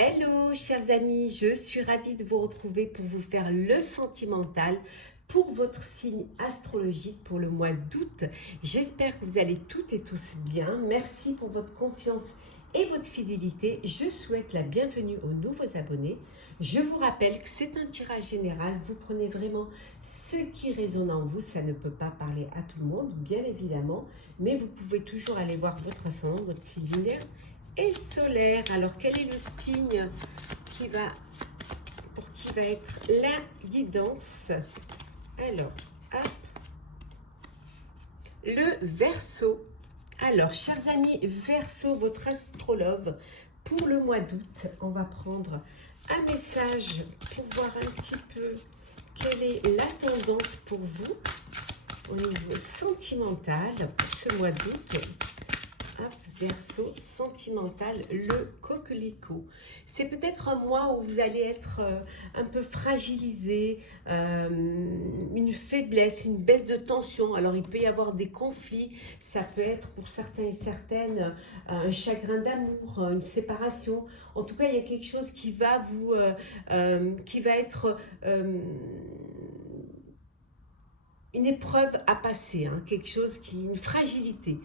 Hello chers amis, je suis ravie de vous retrouver pour vous faire le sentimental pour votre signe astrologique pour le mois d'août. J'espère que vous allez toutes et tous bien. Merci pour votre confiance et votre fidélité. Je souhaite la bienvenue aux nouveaux abonnés. Je vous rappelle que c'est un tirage général. Vous prenez vraiment ce qui résonne en vous. Ça ne peut pas parler à tout le monde, bien évidemment. Mais vous pouvez toujours aller voir votre ascendant, votre signe lunaire et solaire. Alors, quel est le signe pour qui va être la guidance? Alors, hop, le Verseau. Alors, chers amis Verseau, votre astrologue pour le mois d'août, on va prendre un message pour voir un petit peu quelle est la tendance pour vous au niveau sentimental pour ce mois d'août. Verseau, sentimental, le coquelicot. C'est peut-être un mois où vous allez être un peu fragilisé, une faiblesse, une baisse de tension. Alors, il peut y avoir des conflits. Ça peut être pour certains et certaines un chagrin d'amour, une séparation. En tout cas, il y a quelque chose qui va vous, qui va être une épreuve à passer, hein, quelque chose une fragilité,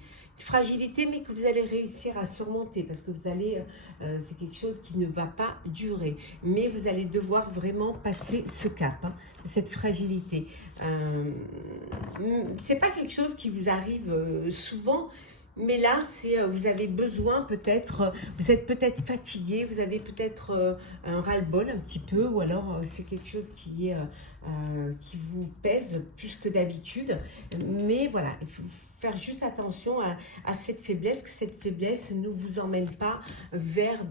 mais que vous allez réussir à surmonter parce que vous allez, c'est quelque chose qui ne va pas durer, mais vous allez devoir vraiment passer ce cap, hein, de cette fragilité. C'est pas quelque chose qui vous arrive souvent. Mais là, vous avez besoin peut-être, vous êtes peut-être fatigué, vous avez peut-être un ras-le-bol un petit peu, ou alors c'est quelque chose qui vous pèse plus que d'habitude. Mais voilà, il faut faire juste attention à cette faiblesse, que cette faiblesse ne vous emmène pas vers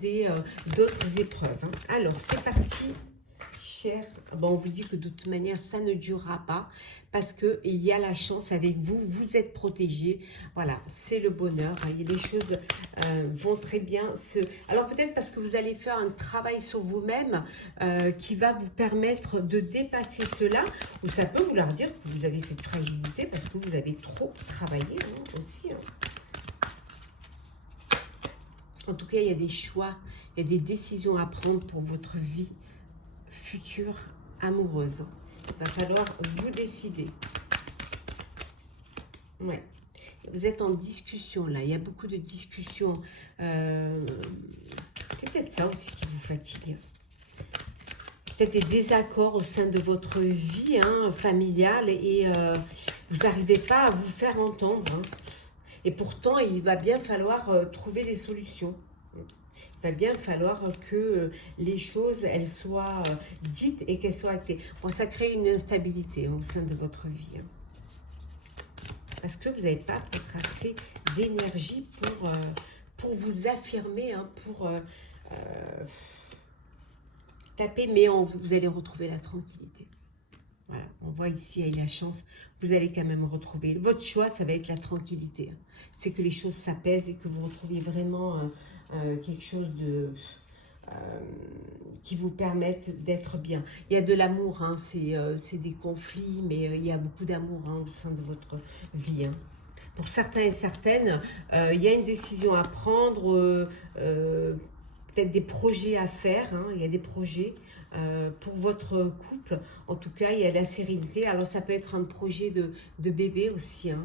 d'autres épreuves, hein. Alors, c'est parti. Cher, bon, on vous dit que de toute manière, ça ne durera pas parce qu'il y a la chance avec vous, vous êtes protégé. Voilà, c'est le bonheur. Les choses vont très bien. Alors peut-être parce que vous allez faire un travail sur vous-même qui va vous permettre de dépasser cela, ou ça peut vouloir dire que vous avez cette fragilité parce que vous avez trop travaillé, hein, aussi, hein. En tout cas, il y a des choix, il y a des décisions à prendre pour votre vie future amoureuse. Il va falloir vous décider. Ouais. Vous êtes en discussion là. Il y a beaucoup de discussions. C'est peut-être ça aussi qui vous fatigue. Peut-être des désaccords au sein de votre vie, hein, familiale, et vous n'arrivez pas à vous faire entendre, hein. Et pourtant, il va bien falloir trouver des solutions. Il va bien falloir que les choses, elles soient dites et qu'elles soient actées. Bon, ça crée une instabilité au sein de votre vie, hein. Parce que vous n'avez pas peut-être assez d'énergie pour vous affirmer, hein, pour taper, mais vous allez retrouver la tranquillité. Voilà, on voit ici, avec la chance, vous allez quand même retrouver. Votre choix, ça va être la tranquillité, hein. C'est que les choses s'apaisent et que vous retrouviez vraiment quelque chose qui vous permette d'être bien. Il y a de l'amour, hein, c'est des conflits, mais il y a beaucoup d'amour, hein, au sein de votre vie, hein. Pour certains et certaines, il y a une décision à prendre, peut-être des projets à faire, hein, il y a des projets pour votre couple. En tout cas, il y a la sérénité. Alors, ça peut être un projet de bébé aussi, hein.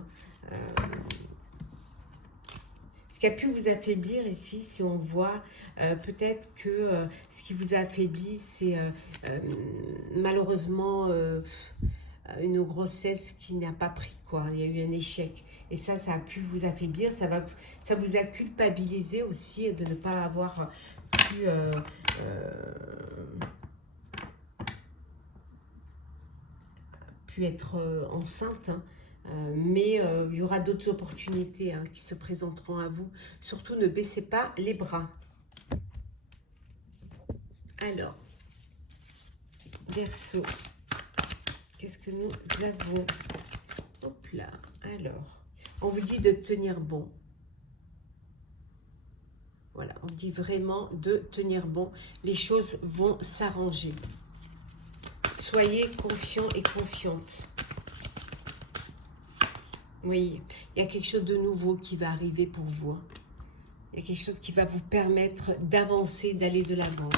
Ce qui a pu vous affaiblir ici, si on voit, peut-être que ce qui vous a affaibli, c'est malheureusement une grossesse qui n'a pas pris, quoi. Il y a eu un échec. Et ça a pu vous affaiblir. Ça vous a culpabilisé aussi de ne pas avoir pu être enceinte, hein. Mais il y aura d'autres opportunités, hein, qui se présenteront à vous. Surtout, ne baissez pas les bras. Alors, Verseau, qu'est-ce que nous avons? Hop là, alors, on vous dit de tenir bon. Voilà, on dit vraiment de tenir bon. Les choses vont s'arranger. Soyez confiants et confiantes. Oui, il y a quelque chose de nouveau qui va arriver pour vous, hein. Il y a quelque chose qui va vous permettre d'avancer, d'aller de l'avant.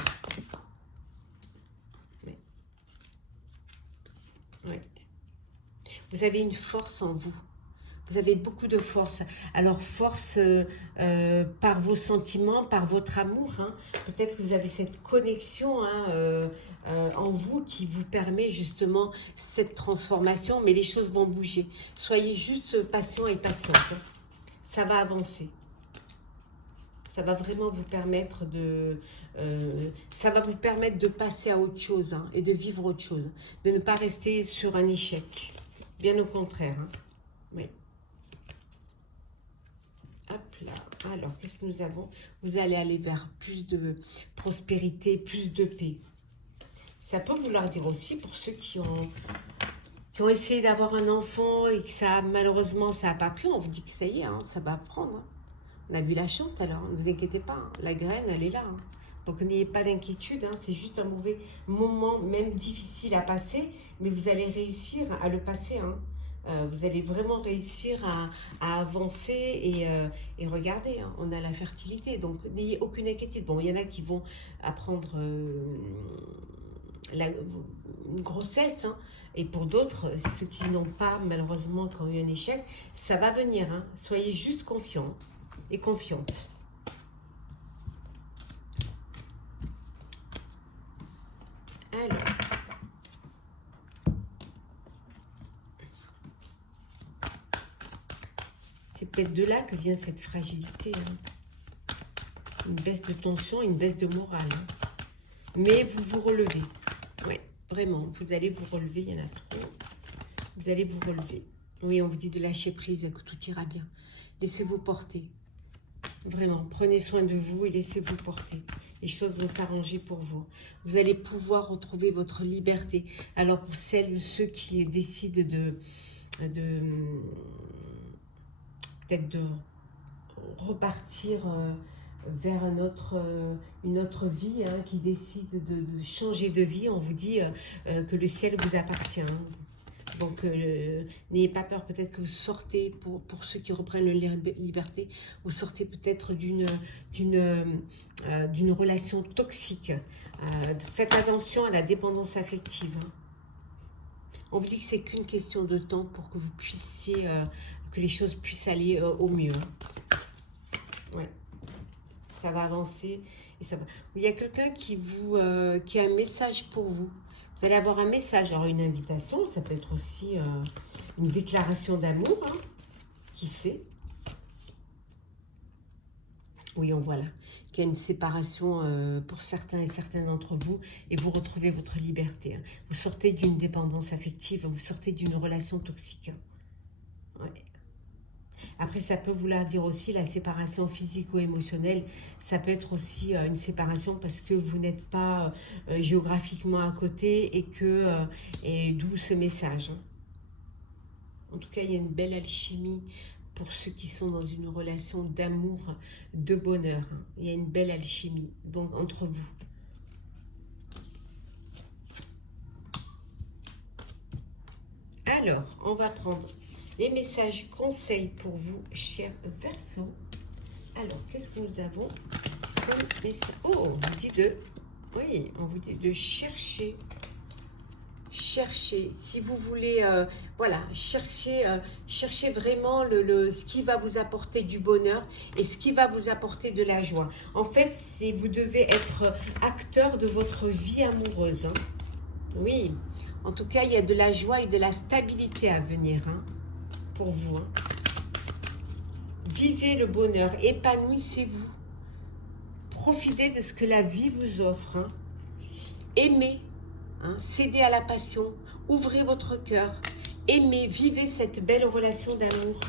Oui. Oui. Vous avez une force en vous. Vous avez beaucoup de force. Alors, force par vos sentiments, par votre amour. Hein. Peut-être que vous avez cette connexion hein, en vous qui vous permet justement cette transformation. Mais les choses vont bouger. Soyez juste patient et patiente. Hein. Ça va avancer. Ça va vraiment vous permettre ça va vous permettre de passer à autre chose hein, et de vivre autre chose. De ne pas rester sur un échec. Bien au contraire. Hein. Oui. Hop là. Alors, qu'est-ce que nous avons? Vous allez aller vers plus de prospérité, plus de paix. Ça peut vouloir dire aussi pour ceux qui ont essayé d'avoir un enfant et que ça, malheureusement, ça n'a pas plu. On vous dit que ça y est, hein, ça va prendre. Hein. On a vu la chante alors, ne vous inquiétez pas. Hein, la graine, elle est là. Hein. Donc, n'ayez pas d'inquiétude. Hein, c'est juste un mauvais moment, même difficile à passer. Mais vous allez réussir à le passer. Hein. Vous allez vraiment réussir à avancer et regardez, hein, on a la fertilité, donc n'ayez aucune inquiétude. Bon, il y en a qui vont apprendre une grossesse, hein, et pour d'autres, ceux qui n'ont pas, malheureusement, qui ont eu un échec, ça va venir. Hein. Soyez juste confiants et confiantes. Alors. C'est peut-être de là que vient cette fragilité. Hein. Une baisse de tension, une baisse de morale. Hein. Mais vous vous relevez. Oui, vraiment, vous allez vous relever, il y en a trop. Vous allez vous relever. Oui, on vous dit de lâcher prise, que tout ira bien. Laissez-vous porter. Vraiment, prenez soin de vous et laissez-vous porter. Les choses vont s'arranger pour vous. Vous allez pouvoir retrouver votre liberté. Alors, pour celles ou ceux qui décident peut-être de repartir vers une autre vie, hein, qui décide de changer de vie, on vous dit que le ciel vous appartient. Hein. Donc, n'ayez pas peur, peut-être que vous sortez, pour ceux qui reprennent la liberté, vous sortez peut-être d'une relation toxique. Faites attention à la dépendance affective. Hein. On vous dit que c'est qu'une question de temps pour que vous puissiez, que les choses puissent aller au mieux. Hein. Ouais. Ça va avancer. Et ça va. Il y a quelqu'un qui a un message pour vous. Vous allez avoir un message, alors une invitation, ça peut être aussi une déclaration d'amour, hein, qui sait. Oui, on voit là qu'il y a une séparation pour certains et certaines d'entre vous et vous retrouvez votre liberté. Hein. Vous sortez d'une dépendance affective, vous sortez d'une relation toxique. Hein. Ouais. Après, ça peut vouloir dire aussi la séparation physico-émotionnelle. Ça peut être aussi une séparation parce que vous n'êtes pas géographiquement à côté et d'où ce message. En tout cas, il y a une belle alchimie pour ceux qui sont dans une relation d'amour, de bonheur. Il y a une belle alchimie donc, entre vous. Alors, on va prendre les messages conseils pour vous, chers Verseaux. Alors, qu'est-ce que nous avons comme message? Oh, on vous dit oui, on vous dit de chercher. Cherchez, si vous voulez, voilà, cherchez vraiment ce qui va vous apporter du bonheur et ce qui va vous apporter de la joie. En fait, vous devez être acteur de votre vie amoureuse. Hein. Oui, en tout cas, il y a de la joie et de la stabilité à venir, hein, pour vous. Hein. Vivez le bonheur, épanouissez-vous. Profitez de ce que la vie vous offre. Hein. Aimez. Hein, cédez à la passion, ouvrez votre cœur, aimez, vivez cette belle relation d'amour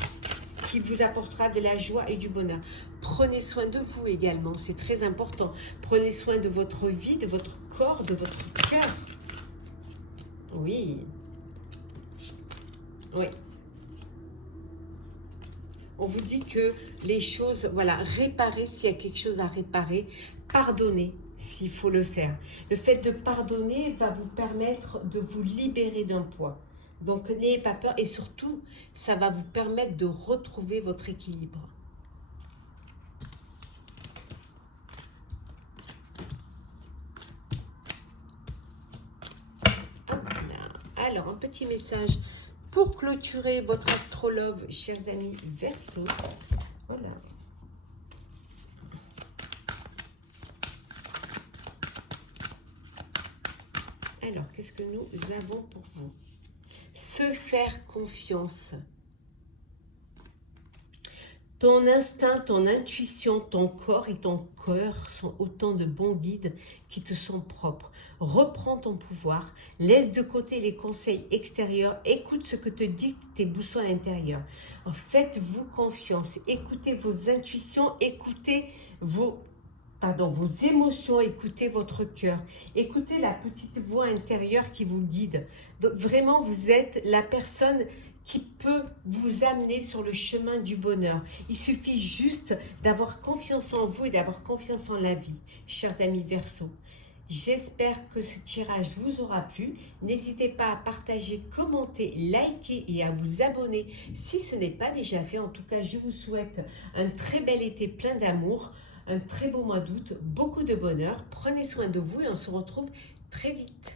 qui vous apportera de la joie et du bonheur. Prenez soin de vous également, c'est très important. Prenez soin de votre vie, de votre corps, de votre cœur. Oui. Oui. On vous dit que les choses, voilà, réparez s'il y a quelque chose à réparer, pardonnez s'il faut le faire. Le fait de pardonner va vous permettre de vous libérer d'un poids. Donc, n'ayez pas peur et surtout, ça va vous permettre de retrouver votre équilibre. Alors, un petit message pour clôturer votre astrologue, chers amis Verseau. Voilà. Alors, qu'est-ce que nous avons pour vous? Se faire confiance. Ton instinct, ton intuition, ton corps et ton cœur sont autant de bons guides qui te sont propres. Reprends ton pouvoir, laisse de côté les conseils extérieurs, écoute ce que te dictent tes boussoles intérieures. Faites-vous confiance, écoutez vos intuitions, écoutez vos émotions, écoutez votre cœur, écoutez la petite voix intérieure qui vous guide. Donc, vraiment, vous êtes la personne qui peut vous amener sur le chemin du bonheur. Il suffit juste d'avoir confiance en vous et d'avoir confiance en la vie, chers amis Verseau. J'espère que ce tirage vous aura plu. N'hésitez pas à partager, commenter, liker et à vous abonner si ce n'est pas déjà fait. En tout cas, je vous souhaite un très bel été plein d'amour, un très beau mois d'août, beaucoup de bonheur. Prenez soin de vous et on se retrouve très vite.